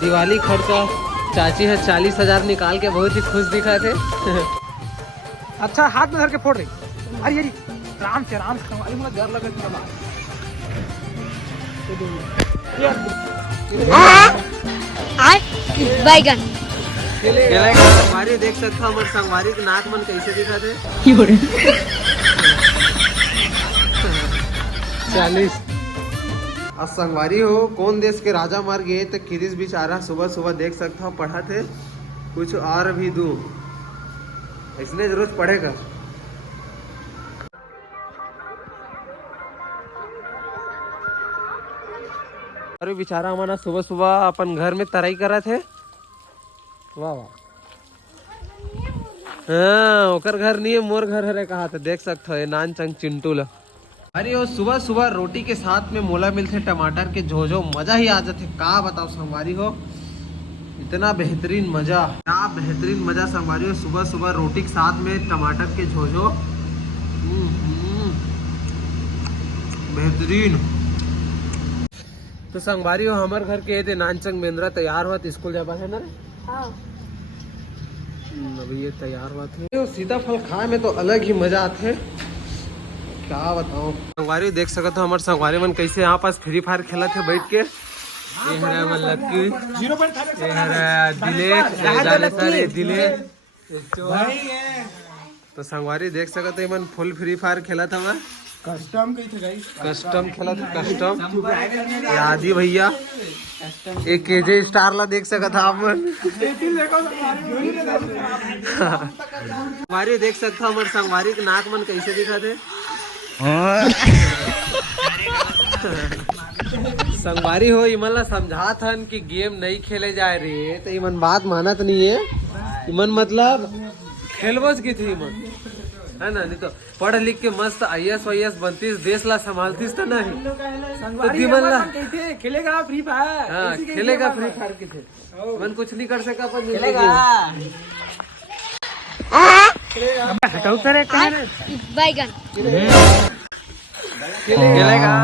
दिवाली खर्चा चाची है 40,000 निकाल के बहुत ही खुश दिखा थे। अच्छा हाथ में धर के फोड़ रही। अरे अरे राम से अरे मुझे डर लगा बैगन संगवारी देख सकते हो हमारे संगवारी के नाक मन कैसे दिखा थे 40। आज संगवारी हो कौन देश के राजा मर गए तो किरिस बेचारा सुबह सुबह देख सकता हो पढ़ा थे कुछ और भी दू इसलिए जरूर पढ़ेगा। अरे बेचारा हमारा सुबह सुबह अपन घर में तराई करा थे। वाह वाह हाँ ओकर घर नहीं है मोर घर है कहा था देख सकते हो नान चंग चिंटू ला। अरे वो सुबह सुबह रोटी के साथ में मोला मिलते टमाटर के झोझो मजा ही आ जाते का बताओ संगवारी हो इतना बेहतरीन मजा क्या बेहतरीन मजा संगवारी हो सुबह सुबह रोटी के साथ में टमाटर के झोझो बेहतरीन। तो संगवारी हो हमारे घर के थे नानचंग मेंद्रा तैयार हुआ तो स्कूल जावा है ना रे। हाँ। अभी ये तैयार हुआ थे सीताफल खाए में तो अलग ही मजा आते क्या बताऊं। संगवारी देख सकते हो हमारे संगवारी मन कैसे यहाँ पास फ्री फायर खेला थे बैठ के। ये हरा मन लक्की ये हरा दिलेश तो संगवारी देख सकते हो मन फुल फ्री फायर खेला था मैं कस्टम खेला था कस्टम आदि भैया एक केजे स्टार ला देख सकता था आप मन संगवारी देख सकता हमारे संगवारी के नाक मन कैसे दिखा थे संगवारी हो इमन ला समझा था कि गेम नहीं खेले जाए रे तो इमन बात मानत नहीं है इमन मतलब खेलबस की थी इमन है ना नहीं तो पढ़ लिख के मस्त IAS बनतीस देश ला संभालतीस तो नहीं तो खेलेगा फ्री फायर। हाँ खेलेगा फ्री फायर की थे मन कुछ नहीं कर सका अपन बैगन खेलेगा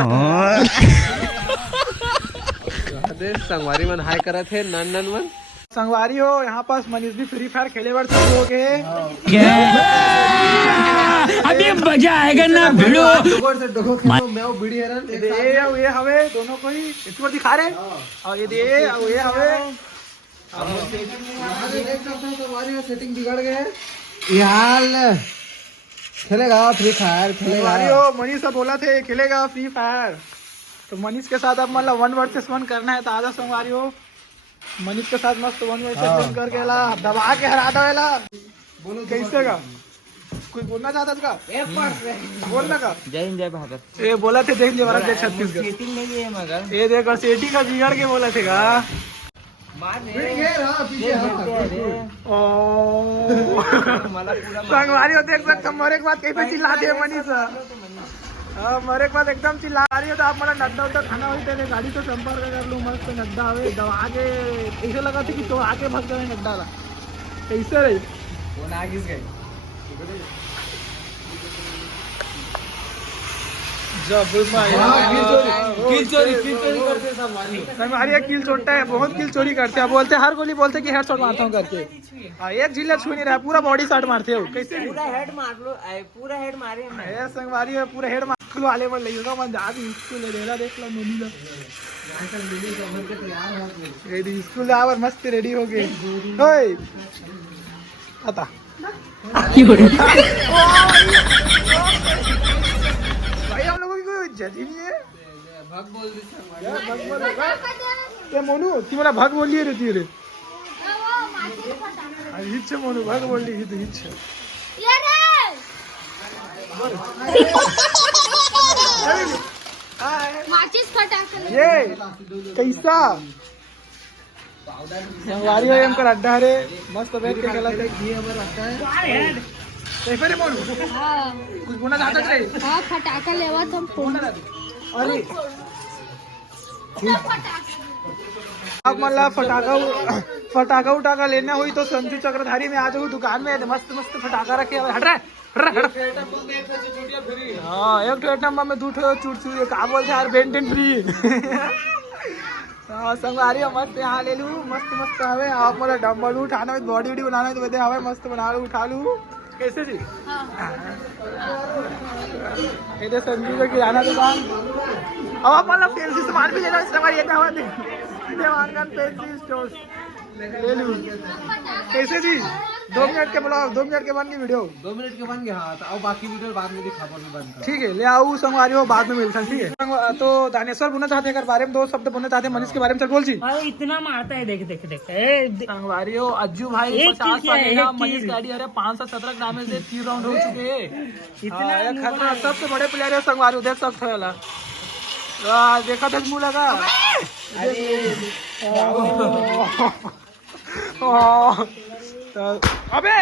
संगवारी मन हाय करा थे नन मन संगवारी हो यहाँ पास मनीष भी फ्री फायर खेले बार सब लोग अभी मजा आएगा ना भिड़ो मैं वो बीड़ी हैरान ये हवे दोनों को ही इसको दिखा रहे और ये हवे संगवारी सेटिंग बिगड़ गए यार खेलेगा फ्री फायर खेलेगा मनीष से बोला थे खेलेगा फ्री फायर तो मनीष के साथ अब मतलब 1 वर्सेस 1 करना है तो आजा संगवारी हो मनीष के साथ मस्त 1 वर्सेस 1 करके ला दबा के हरा दो कैसे का कोई बोलना चाहता था बोलना का जय हिंद जय भारत ये बोला थे जय हिंद जय भारत जय छत्तीसगढ़ सेटिंग नहीं है मगर ये देख और सेठी का बिगड़ के बोला थे का संगवारी हो देख सकते मरे के बाद कैसे चिल्लाते हैं मनीष मरे के बाद एकदम चिल्ला रही हो तो आप मतलब नड्डा उड्डा खाना होते थे गाड़ी तो संपर्क कर लूँ मस्त नड्डा हवे दबा के ऐसे लगा था कि तो आके भग गए नड्डा ला कैसे रही वो ना घिस गई किल चोटता है बहुत किल चोरी करते हैं बोलते हर गोली बोलते कि हेड शॉट मारता हूँ करके एक जिला छू नहीं रहा पूरा बॉडी शॉट मारते हो कैसे पूरा हेड मार लो पूरा हेड मारे मैं संगवारी है पूरा हेड मार स्कूल वाले में ले मन जा स्कूल ले देख लो नोनी लो स्कूल जा मस्त रेडी हो गए ओए आता भाई हम लोगों की कोई इज्जत ही नहीं है भग बोल दी ये मोनू ती मला भग बोलली रे ती रे हिच मोनू भग बोलली ही तो हिच माचिस फटाका ये कैसा संगवारी है हमका अड्डा रे मस्त बैठ के खेला थे ये हमारा अड्डा है कैसे रे मोनू हाँ कुछ बोलना चाहता रे हाँ फटाका लेवा तुम फोन अरे अब मतलब फटाका उटाका लेना हुई तो संजू चक्रधारी में आ जाओ दुकान में मस्त मस्त फटाका रखे हट रहा हाँ एक ठो नंबर में 2 ठो चूट का बोलते यार बेंटेन फ्री संगवारी हो मस्त यहाँ ले लूँ मस्त मस्त हवे आप मतलब डम्बल उठाना है बॉडी वॉडी बनाना है तो बता हवे मस्त बना लूँ उठा लूँ कैसे जी ये संजीव का किराना दुकान अब आप मतलब फैंसी सामान भी लेना संगवारी ये हवा देवानगंज फैंसी स्टोर ले लूँ कैसे जी 2 मिनट के ब्लॉग 2 मिनट के बन की वीडियो 2 मिनट के बन गया हाँ तो बाकी वीडियो बाद में दिखा बंद कर ठीक है ले आओ संगवारी हो बाद में मिलता ठीक है तो दानेश्वर बोलना चाहते हैं अगर बारे में 2 शब्द बोलना चाहते हैं मनीष के बारे में चल बोल जी इतना मारता है देख देख देख संगवारी हो अज्जू भाई 50 पाने ना मनीष गाड़ी अरे 517 ग्राम से 3 राउंड हो चुके हैं इतना खतरा सबसे बड़े प्लेयर है संगवारी देख सकते हो देखा था मुँह लगा अबे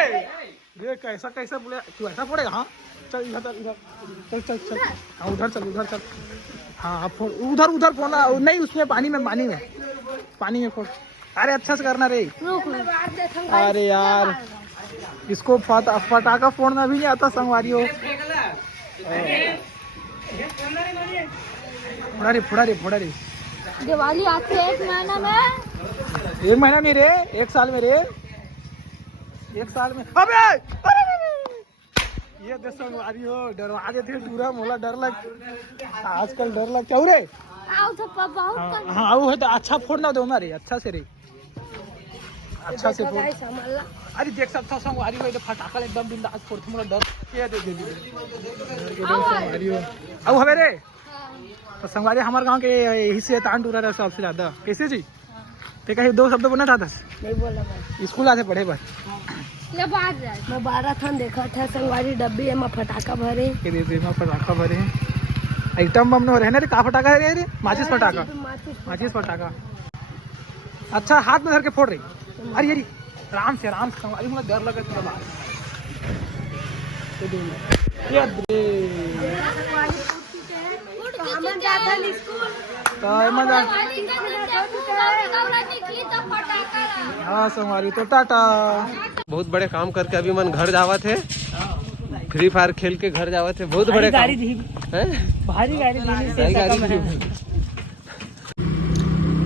ये कैसा कैसा बोले तू ऐसा फोड़ेगा हाँ चल इधर चल चल चल चल हाँ उधर चल हाँ उधर उधर फोड़ना नहीं उसमें पानी में फोड़ अरे अच्छा से करना रे अरे यार इसको फटाका फोड़ना भी नहीं आता संगवारी हो फोड़ा रे दिवाली आती है 1 महीना में 1 महीना नहीं रे 1 साल में रे 1 साल में अबे ये देख संगवारी हो डरवा देते पूरा मोला डर लग आजकल डर लग चाहू रे आओ तो बहुत हाँ वो है तो अच्छा फोड़ना दो हमारे अच्छा से रे अच्छा से फोड़ अरे देख सकता संगवारी हो फटाका एकदम बिंदास फोड़ते मोला डर के दे संगवारी हो अब हवे रे तो संगवारी हमारे गांव के हिस्से तान टूरा रहा सबसे ज्यादा कैसे जी ते कहीं 2 शब्द बोलना चाहता नहीं बोला भाई स्कूल आते पढ़े पर मैं 12 थान देखा था संगवारी डब्बी में फटाका भरे फटाका भरे आइटम बम में रहने रे का फटाका है रे माचिस फटाका अच्छा हाथ में धर के फोड़ रही अरे राम से संगवारी मुझे डर लगा थोड़ा हाँ संगवारी तो टाटा बहुत बड़े काम करके अभी मन घर जावा थे फ्री फायर खेल के घर जावा थे बहुत बड़े भारी गाड़ी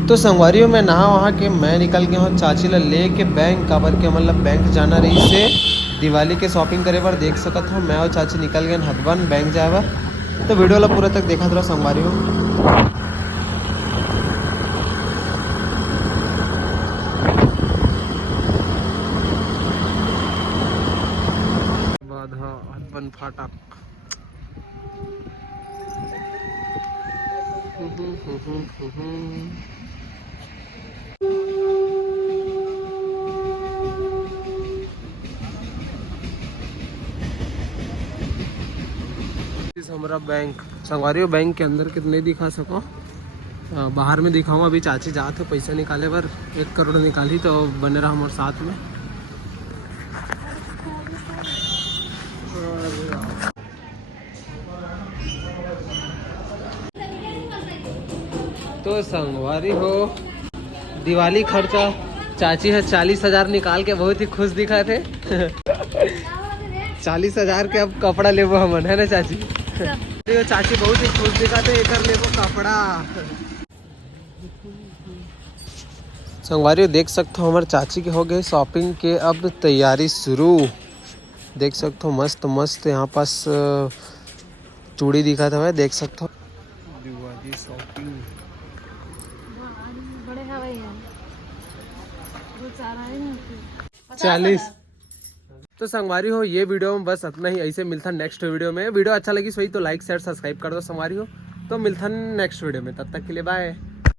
तो संगवारियों में नहा वहाँ के मैं निकल गया हूँ चाची ला ले के बैंक काबर के मतलब बैंक जाना रही से दिवाली के शॉपिंग करे बार देख सकत हूँ मैं और चाची निकल गए हथबन बैंक जाए बार तो वीडियो ला पूरा तक देखा थोड़ा संगवारियों हथबन फाटक हमारा बैंक संगवारी बैंक के अंदर कितने दिखा सको बाहर में दिखाऊँ अभी चाची जाते पैसा निकाले पर 1 करोड़ निकाली तो बने रहा हमारे साथ में तो संगवारी हो दिवाली खर्चा चाची है 40,000 निकाल के बहुत ही खुश दिखा थे 40,000 के अब कपड़ा लेबो हमन है ना चाची चाची बहुत ही खुश दिखा थे एक लेबो कपड़ा संगवारी देख सकते हो हमारे चाची के हो गए शॉपिंग के अब तैयारी शुरू देख सकते हो मस्त मस्त यहाँ पास चूड़ी दिखा था देख सकते हो दिवाली शॉपिंग बड़े हवाई है 40 तो संगवारी हो ये वीडियो में बस इतना ही ऐसे मिलता नेक्स्ट वीडियो में वीडियो अच्छा लगी सही तो लाइक शेयर सब्सक्राइब कर दो संगवारी हो तो मिलता नेक्स्ट वीडियो में तब तक के लिए बाय।